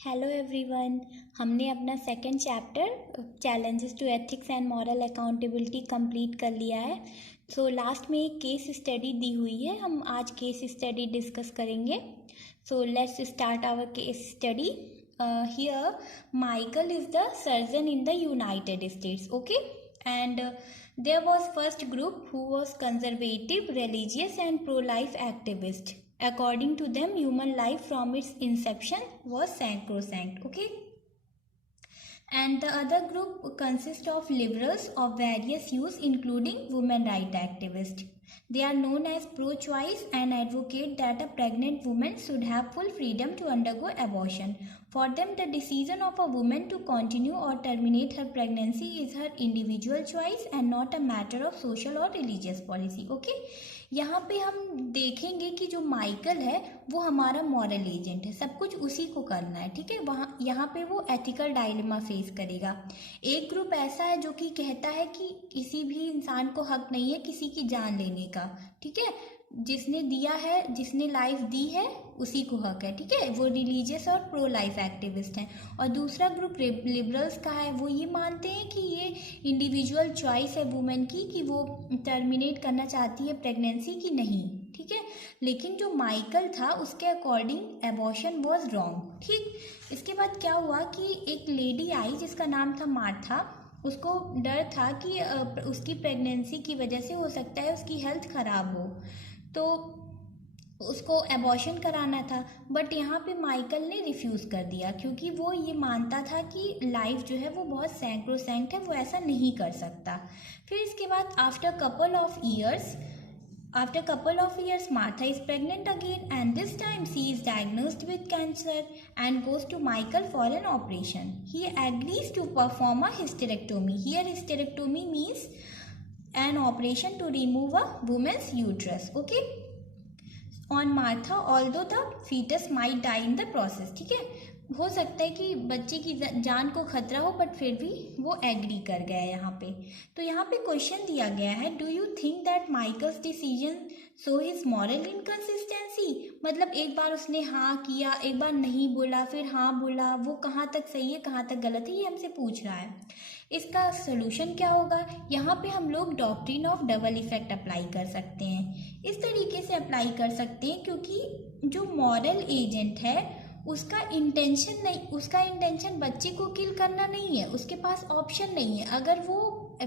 Hello everyone. हमने अपना second chapter challenges to ethics and moral accountability complete कर लिया है। सो लास्ट में एक केस स्टडी दी हुई है, हम आज केस स्टडी डिस्कस करेंगे। So let's start our case study. Here Michael is the surgeon in the United States, okay, and there was first group who was conservative, religious and pro-life activist. According to them, human life from its inception was sacrosanct, okay. And the other group consists of liberals of various hues, including women right activists. They are known as pro-choice and advocate that a pregnant woman should have full freedom to undergo abortion. For them, the decision of a woman to continue or terminate her pregnancy is her individual choice and not a matter of social or religious policy. Okay? यहाँ पे हम देखेंगे कि जो Michael है वो हमारा moral agent है, सब कुछ उसी को करना है, ठीक है। वहाँ यहाँ पे वो एथिकल डायलेमा फेस करेगा। एक ग्रुप ऐसा है जो कि कहता है कि किसी भी इंसान को हक नहीं है किसी की जान लेने का, ठीक है। जिसने दिया है, जिसने लाइफ दी है उसी को हक है, ठीक है। वो रिलीजियस और प्रो लाइफ एक्टिविस्ट हैं। और दूसरा ग्रुप लिबरल्स का है, वो ये मानते हैं कि ये इंडिविजुअल चॉइस है वुमेन की कि वो टर्मिनेट करना चाहती है प्रेगनेंसी की नहीं, ठीक है। लेकिन जो माइकल था उसके अकॉर्डिंग एबॉर्शन वाज रॉन्ग, ठीक। इसके बाद क्या हुआ कि एक लेडी आई जिसका नाम था मार्था। उसको डर था कि उसकी प्रेगनेंसी की वजह से हो सकता है उसकी हेल्थ ख़राब हो, तो उसको एबॉर्शन कराना था। बट यहाँ पे माइकल ने रिफ्यूज़ कर दिया क्योंकि वो ये मानता था कि लाइफ जो है वो बहुत सैक्रोसैंक्ट है, वो ऐसा नहीं कर सकता। फिर इसके बाद after couple of years Martha is pregnant again, and this time she is diagnosed with cancer and goes to Michael for an operation. He agrees to perform a hysterectomy. Here hysterectomy means an operation to remove a woman's uterus, okay, on Martha, although the fetus might die in the process, ठीक है। हो सकता है कि बच्चे की जान को खतरा हो, बट फिर भी वो एग्री कर गया है यहाँ पे। तो यहाँ पे क्वेश्चन दिया गया है, do you think that Michael's decision so his moral inconsistency. मतलब एक बार उसने हाँ किया, एक बार नहीं बोला, फिर हाँ बोला, वो कहाँ तक सही है कहाँ तक गलत है ये हमसे पूछ रहा है। इसका सोल्यूशन क्या होगा। यहाँ पे हम लोग doctrine of double effect apply कर सकते हैं। इस तरीके से अप्लाई कर सकते हैं क्योंकि जो मॉरल एजेंट है उसका इंटेंशन बच्चे को किल करना नहीं है, उसके पास ऑप्शन नहीं है। अगर वो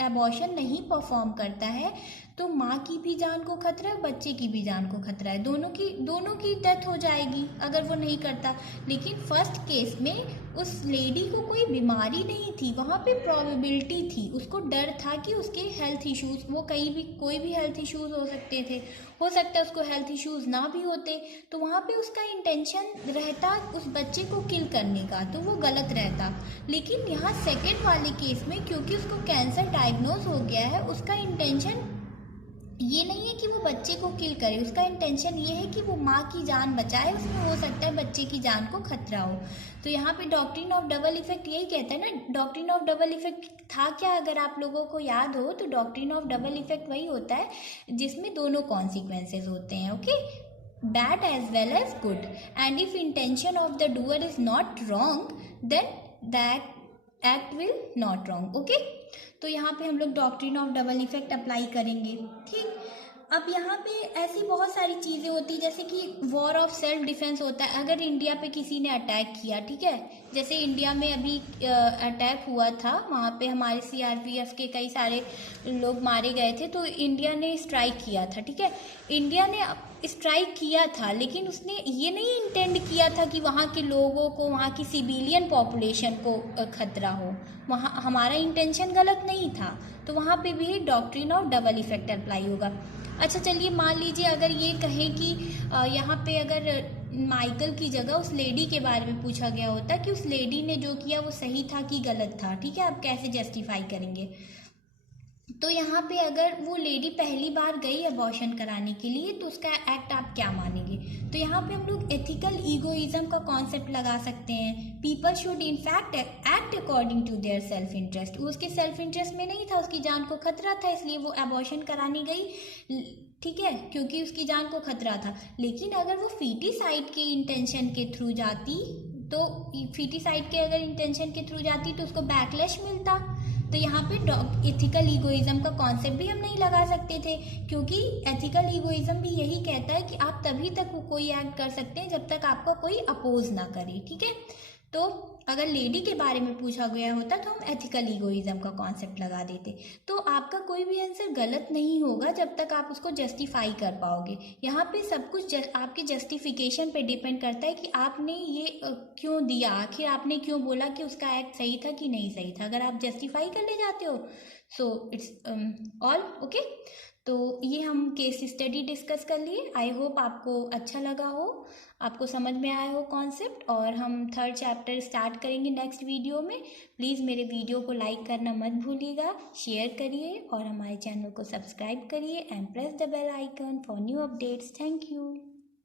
एबॉर्शन नहीं परफॉर्म करता है तो माँ की भी जान को खतरा है, बच्चे की भी जान को खतरा है, दोनों की डेथ हो जाएगी अगर वो नहीं करता। लेकिन फर्स्ट केस में उस लेडी को कोई बीमारी नहीं थी, वहाँ पे प्रोबेबिलिटी थी, उसको डर था कि उसके हेल्थ इश्यूज, वो कोई भी हेल्थ इश्यूज हो सकते थे, हो सकता है उसको हेल्थ इश्यूज ना भी होते, तो वहाँ पे उसका इंटेंशन रहता उस बच्चे को किल करने का, तो वो गलत रहता। लेकिन यहाँ सेकेंड वाले केस में क्योंकि उसको कैंसर डायग्नोज हो गया है, उसका इंटेंशन ये नहीं है कि वो बच्चे को किल करे, उसका इंटेंशन ये है कि वो माँ की जान बचाए, उसमें हो सकता है बच्चे की जान को खतरा हो। तो यहाँ पे डॉक्ट्रिन ऑफ डबल इफेक्ट यही कहता है ना। डॉक्ट्रिन ऑफ डबल इफेक्ट था क्या, अगर आप लोगों को याद हो तो डॉक्ट्रिन ऑफ डबल इफेक्ट वही होता है जिसमें दोनों कॉन्सिक्वेंसेज होते हैं, okay, bad as well as good. And if intention of the doer is not wrong then that act will not wrong, okay. तो यहाँ पे हम लोग doctrine of double effect apply करेंगे, ठीक। अब यहाँ पे ऐसी बहुत सारी चीज़ें होती है जैसे कि वॉर ऑफ सेल्फ डिफेंस होता है। अगर इंडिया पे किसी ने अटैक किया, ठीक है, जैसे इंडिया में अभी अटैक हुआ था, वहाँ पे हमारे सीआरपीएफ के कई सारे लोग मारे गए थे, तो इंडिया ने स्ट्राइक किया था, ठीक है। इंडिया ने स्ट्राइक किया था लेकिन उसने ये नहीं इंटेंड किया था कि वहाँ के लोगों को, वहाँ की सिविलियन पॉपुलेशन को खतरा हो, वहाँ हमारा इंटेंशन गलत नहीं था, तो वहाँ पे भी doctrine of double effect apply होगा। अच्छा चलिए मान लीजिए अगर ये कहें कि यहाँ पे अगर माइकल की जगह उस लेडी के बारे में पूछा गया होता कि उस लेडी ने जो किया वो सही था कि गलत था, ठीक है, आप कैसे जस्टिफाई करेंगे। तो यहाँ पे अगर वो लेडी पहली बार गई अबॉर्शन कराने के लिए तो उसका एक्ट आप क्या मानेंगे। तो यहाँ पे हम लोग एथिकल ईगोइज्म का कॉन्सेप्ट लगा सकते हैं। People should in fact act according to their self interest. वो उसके सेल्फ इंटरेस्ट में नहीं था, उसकी जान को खतरा था, इसलिए वो अबॉर्शन कराने गई, ठीक है, क्योंकि उसकी जान को खतरा था। लेकिन अगर वो फीटिसाइड के इंटेंशन के थ्रू जाती तो फीटिसाइड के अगर इंटेंशन के थ्रू जाती तो उसको बैकलैश मिलता। तो यहाँ पे एथिकल ईगोइज्म का कॉन्सेप्ट भी हम नहीं लगा सकते थे, क्योंकि एथिकल ईगोइज्म भी यही कहता है कि आप तभी तक कोई एक्ट कर सकते हैं जब तक आपका कोई अपोज ना करे, ठीक है। तो अगर लेडी के बारे में पूछा गया होता तो हम एथिकल ईगोइज्म का कॉन्सेप्ट लगा देते। तो आपका कोई भी आंसर गलत नहीं होगा जब तक आप उसको जस्टिफाई कर पाओगे। यहाँ पे सब कुछ आपके जस्टिफिकेशन पे डिपेंड करता है कि आपने ये क्यों दिया, आखिर आपने क्यों बोला कि उसका एक्ट सही था कि नहीं सही था। अगर आप जस्टिफाई कर ले जाते हो सो इट्स ऑल ओके। तो ये हम केस स्टडी डिस्कस कर लिए। आई होप आपको अच्छा लगा हो, आपको समझ में आया हो कॉन्सेप्ट। और हम थर्ड चैप्टर स्टार्ट करेंगे नेक्स्ट वीडियो में। प्लीज़ मेरे वीडियो को लाइक करना मत भूलिएगा, शेयर करिए और हमारे चैनल को सब्सक्राइब करिए and press the bell icon for new updates. Thank you.